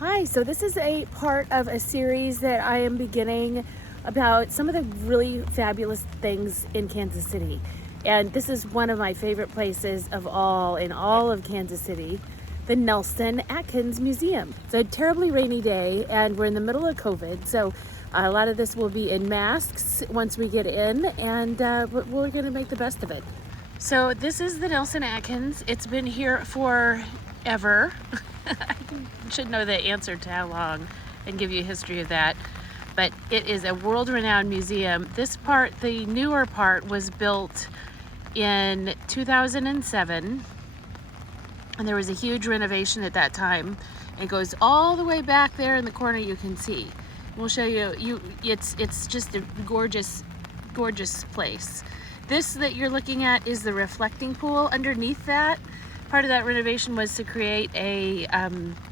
Hi, so this is a part of a series that I am beginning about some of the really fabulous things in Kansas City. And this is one of my favorite places of all in all of Kansas City, the Nelson-Atkins Museum. It's a terribly rainy day and we're in the middle of COVID, so a lot of this will be in masks once we get in, and we're going to make the best of it. So this is the Nelson-Atkins. It's been here forever. I should know the answer to how long and give you a history of that. But it is a world-renowned museum. This part, the newer part, was built in 2007. And there was a huge renovation at that time. It goes all the way back there in the corner you can see. We'll show you, it's just a gorgeous, gorgeous place. This that you're looking at is the reflecting pool. Underneath that, part of that renovation was to create a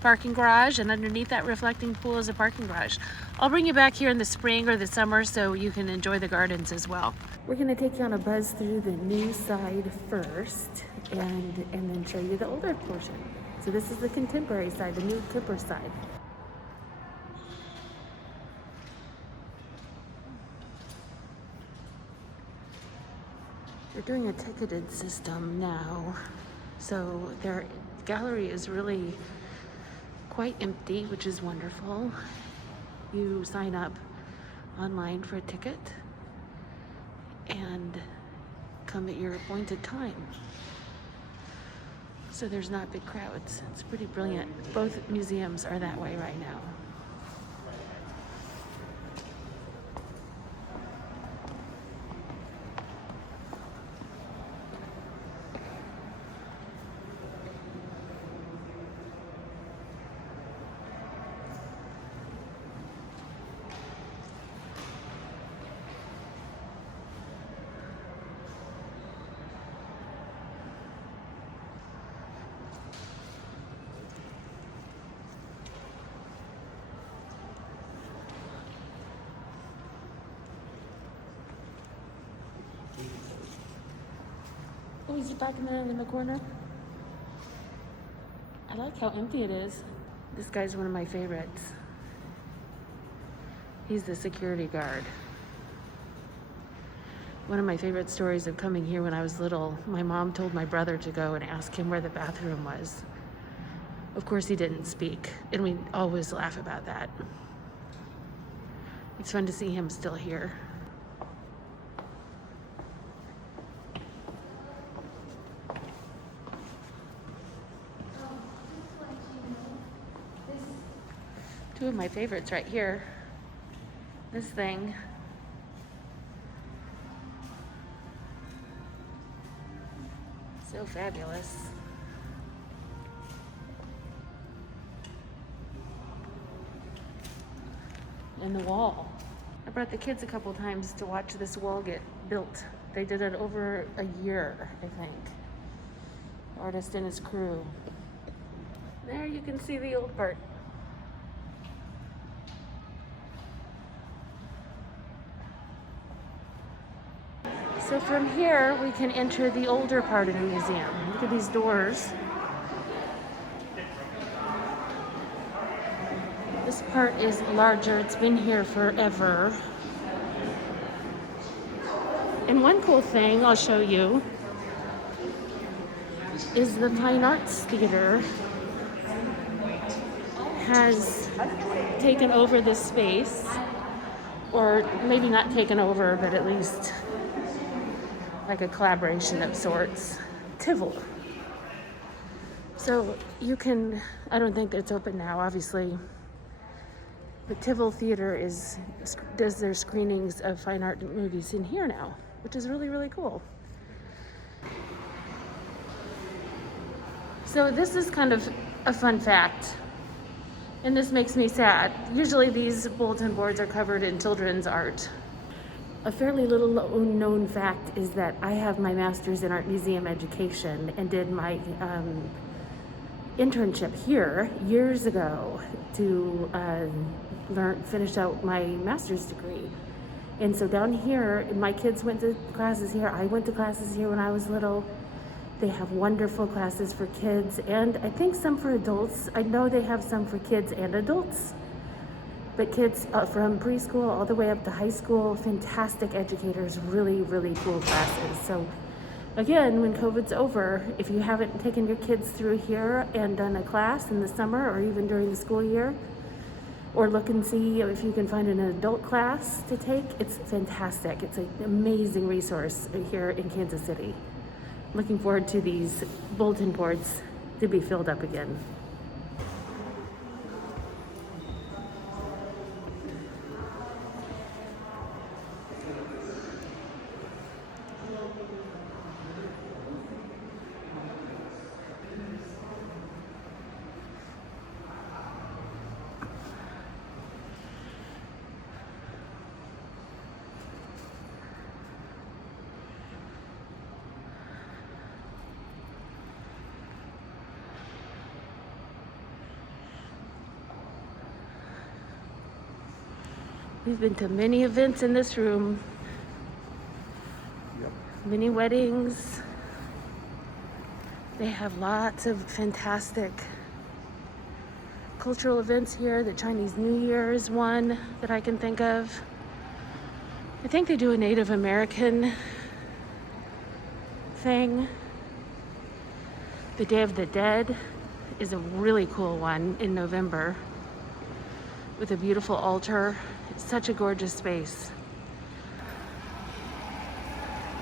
parking garage, and underneath that reflecting pool is a parking garage. I'll bring you back here in the spring or the summer so you can enjoy the gardens as well. We're gonna take you on a buzz through the new side first and then show you the older portion. So this is the contemporary side, the new Kipper side. They're doing a ticketed system now. So their gallery is really quite empty, which is wonderful. You sign up online for a ticket and come at your appointed time. So there's not big crowds. It's pretty brilliant. Both museums are that way right now. Oh, is he back in the corner? I like how empty it is. This guy's one of my favorites. He's the security guard. One of my favorite stories of coming here when I was little, my mom told my brother to go and ask him where the bathroom was. Of course he didn't speak, and we always laugh about that. It's fun to see him still here. Two of my favorites right here. This thing. So fabulous. And the wall. I brought the kids a couple times to watch this wall get built. They did it over a year, I think. The artist and his crew. There you can see the old part. So from here, we can enter the older part of the museum. Look at these doors. This part is larger. It's been here forever. And one cool thing I'll show you is the Fine Arts Theater has taken over this space, or maybe not taken over, but at least like a collaboration of sorts. Tivol. So you can, I don't think it's open now, obviously, but Tivol Theater does their screenings of fine art movies in here now, which is really, really cool. So this is kind of a fun fact, and this makes me sad. Usually these bulletin boards are covered in children's art. A fairly little known fact is that I have my master's in art museum education and did my internship here years ago to finish out my master's degree. And so down here, my kids went to classes here. I went to classes here when I was little. They have wonderful classes for kids and I think some for adults. I know they have some for kids and adults, but kids from preschool all the way up to high school, fantastic educators, really, really cool classes. So again, when COVID's over, if you haven't taken your kids through here and done a class in the summer or even during the school year, or look and see if you can find an adult class to take, it's fantastic. It's an amazing resource here in Kansas City. Looking forward to these bulletin boards to be filled up again. We've been to many events in this room, many weddings. They have lots of fantastic cultural events here. The Chinese New Year is one that I can think of. I think they do a Native American thing. The Day of the Dead is a really cool one in November with a beautiful altar. It's such a gorgeous space.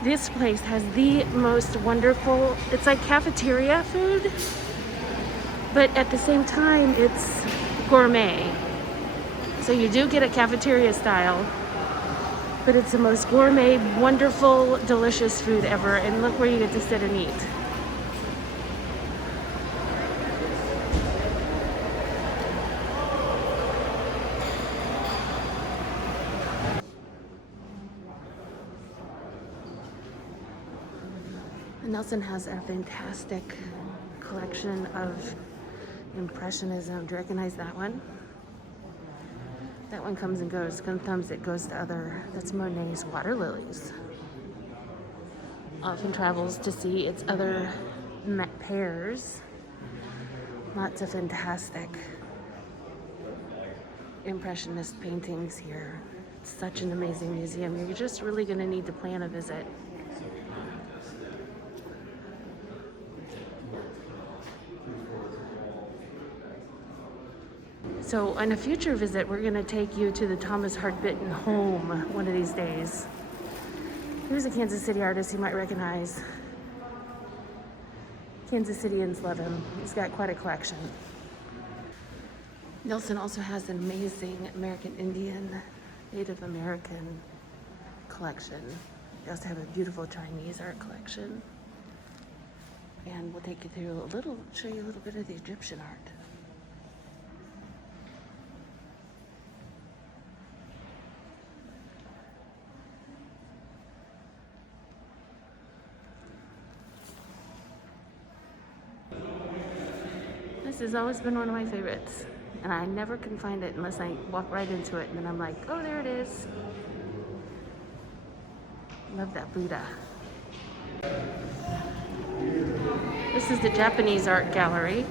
This place has the most wonderful, it's like cafeteria food, but at the same time it's gourmet. So you do get a cafeteria style, but it's the most gourmet, wonderful, delicious food ever. And look where you get to sit and eat. Nelson has a fantastic collection of Impressionism. Do you recognize that one? That one comes and goes. Sometimes it goes to other. That's Monet's Water Lilies. Often travels to see its other pairs. Lots of fantastic Impressionist paintings here. It's such an amazing museum. You're just really going to need to plan a visit. So on a future visit, we're going to take you to the Thomas Hart Benton home one of these days. Here's a Kansas City artist you might recognize. Kansas Cityans love him. He's got quite a collection. Nelson also has an amazing American Indian, Native American collection. They also have a beautiful Chinese art collection. And we'll take you through show you a little bit of the Egyptian art. This has always been one of my favorites, and I never can find it unless I walk right into it, and then I'm like, oh, there it is. Love that Buddha. This is the Japanese art gallery.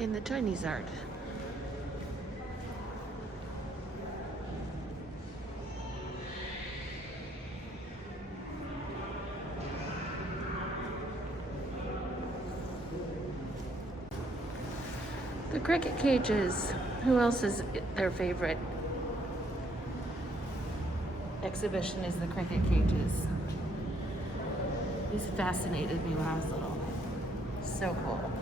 And the Chinese art. The cricket cages. Who else is their favorite exhibition is the cricket cages. These fascinated me when I was little. So cool.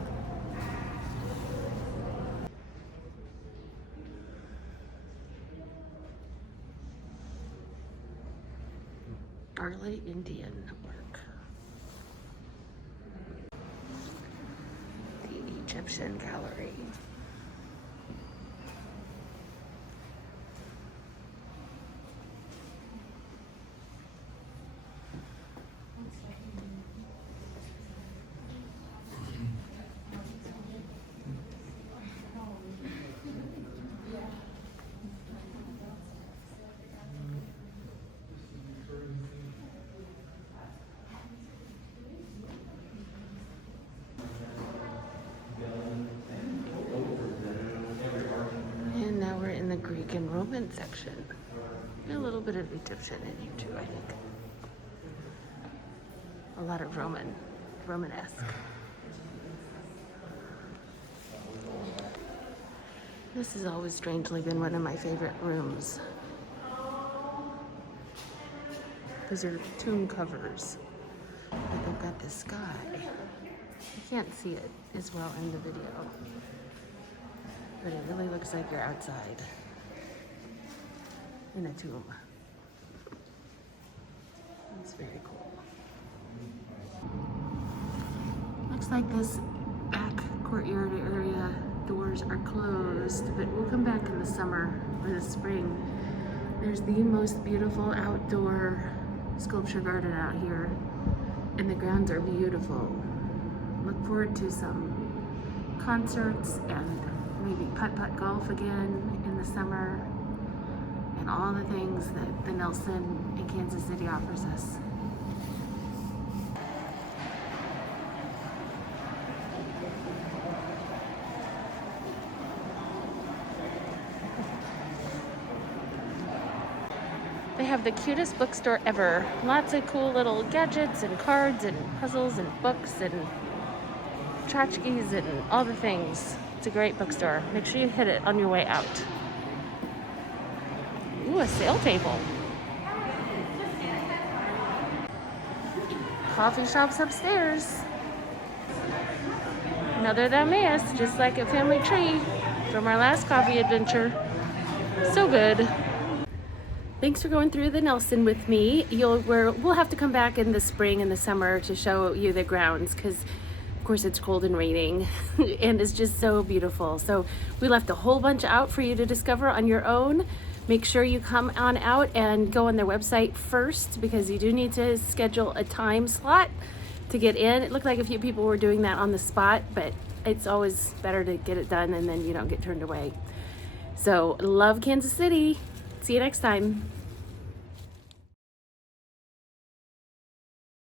Early Indian work. The Egyptian gallery. men's section. And a little bit of Egyptian in here too, I think. A lot of Romanesque. This has always strangely been one of my favorite rooms. Those are tomb covers. But they've got the sky. You can't see it as well in the video. But it really looks like you're outside in a tomb. It's very cool. Looks like this back courtyard area doors are closed, but we'll come back in the summer or the spring. There's the most beautiful outdoor sculpture garden out here, and the grounds are beautiful. Look forward to some concerts and maybe putt-putt golf again in the summer, and all the things that the Nelson in Kansas City offers us. They have the cutest bookstore ever. Lots of cool little gadgets and cards and puzzles and books and tchotchkes and all the things. It's a great bookstore. Make sure you hit it on your way out. Ooh, a sale table. Coffee shops upstairs. Another that miss, just like a family tree from our last coffee adventure. So good. Thanks for going through the Nelson with me. We'll have to come back in the spring and the summer to show you the grounds, because of course it's cold and raining and it's just so beautiful. So we left a whole bunch out for you to discover on your own. Make sure you come on out and go on their website first, because you do need to schedule a time slot to get in. It looked like a few people were doing that on the spot, but it's always better to get it done and then you don't get turned away. So love Kansas City. See you next time.